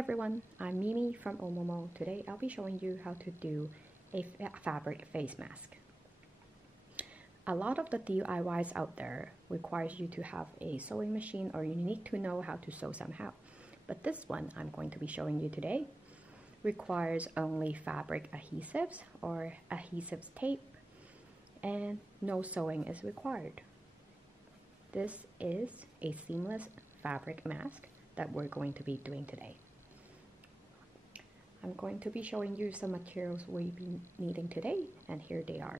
everyone, I'm Mimi from Oomomo. Today I'll be showing you how to do a fabric face mask. A lot of the DIYs out there requires you to have a sewing machine or you need to know how to sew somehow. But this one I'm going to be showing you today requires only fabric adhesives or adhesives tape, and no sewing is required. This is a seamless fabric mask that we're going to be doing today. I'm going to be showing you some materials we'll be needing today, and here they are.